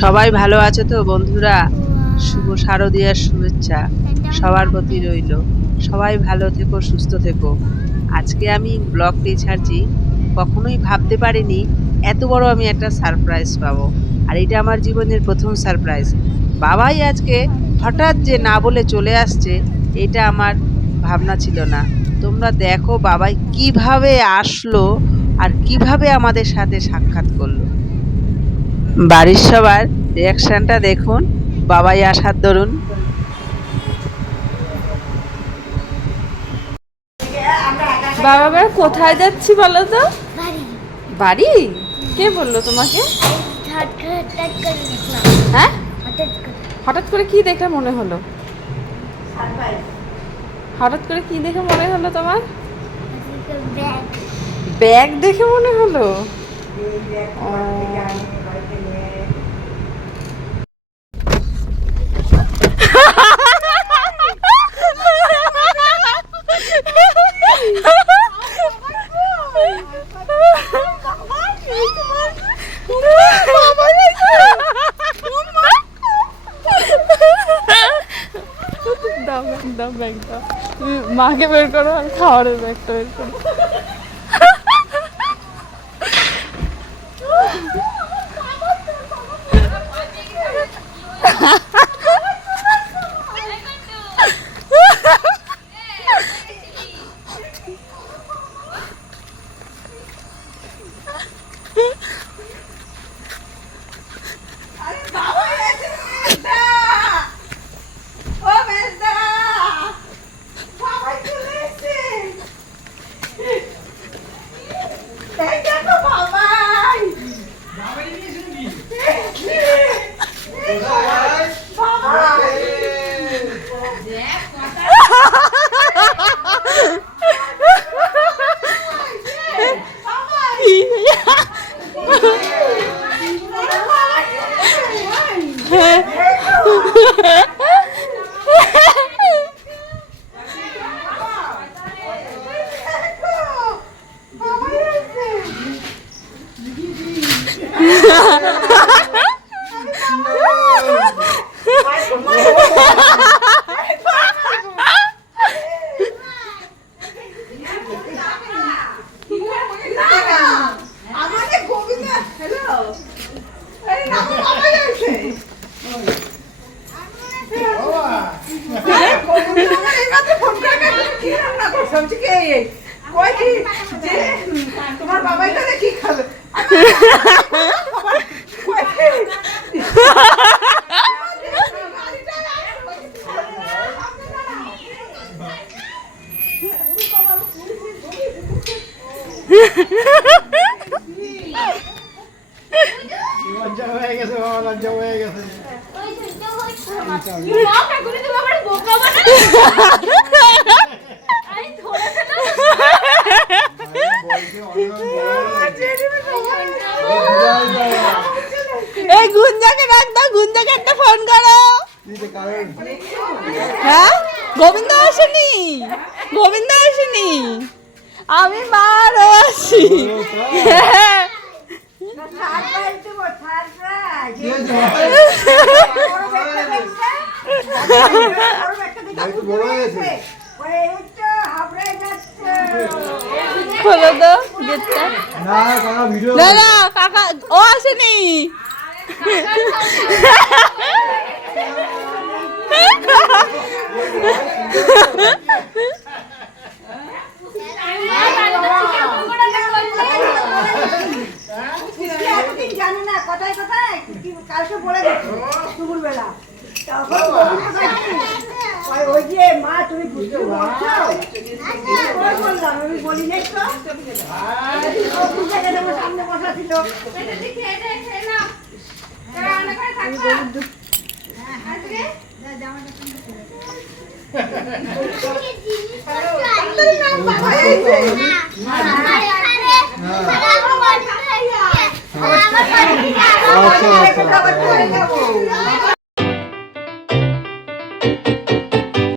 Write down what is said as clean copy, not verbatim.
সবাই ভালো আছে তো বন্ধুরা? শুভ শারদীয়ার শুভেচ্ছা সবার প্রতি রইল। সবাই ভালো থেকো, সুস্থ থেকো। আজকে আমি ব্লগটি ছাড়ছি। কখনোই ভাবতে পারিনি এত বড় আমি একটা সারপ্রাইজ পাবো। আর এটা আমার জীবনের প্রথম সারপ্রাইজ। বাবাই আজকে হঠাৎ যে না বলে চলে আসছে, এটা আমার ভাবনা ছিল না। তোমরা দেখো বাবাই কিভাবে আসলো আর কিভাবে আমাদের সাথে সাক্ষাৎ করলো। বাড়ির সবার রিয়াকশনটা দেখুন বাবাই আসার দরুন। বাবা এবার কোথায় যাচ্ছি বলো তো? বাড়ি। বাড়ি? কে বললো তোমাকে? হঠাৎ করে দেখলাম। হ্যাঁ, হঠাৎ করে। হঠাৎ করে কি দেখে মনে হলো? হঠাৎ করে কি দেখে মনে হলো তোমার? ব্যাগ। ব্যাগ দেখে মনে হলো? ও, দাও ব্যাগ দাও। মাকে বের করো আর খাওয়ারের ব্যাগটা বের করো। তোমার বাবাই তাহলে কি খাবে? লজ্জা হয়ে গেছে বাবা, লজ্জা হয়ে গেছে। এই গুঞ্জাকে ডাক দাও, গুঞ্জাকে একটা ফোন করো। হ্যাঁ, গোবিন্দ আসেনি, গোবিন্দ আসেনি, আমি মার আছি। হ্যাঁ, খোলো তো গেটটা। না না কাকা ও আসেনি। জানে না কোথায় কোথায় কালকে বলে গেছে দুপুরবেলা। তখন ওই যে মা তুমি বুঝতে পারছো বললাম, আমি বলি নাই তো সামনে বসা ছিল। আচ্ছা আচ্ছা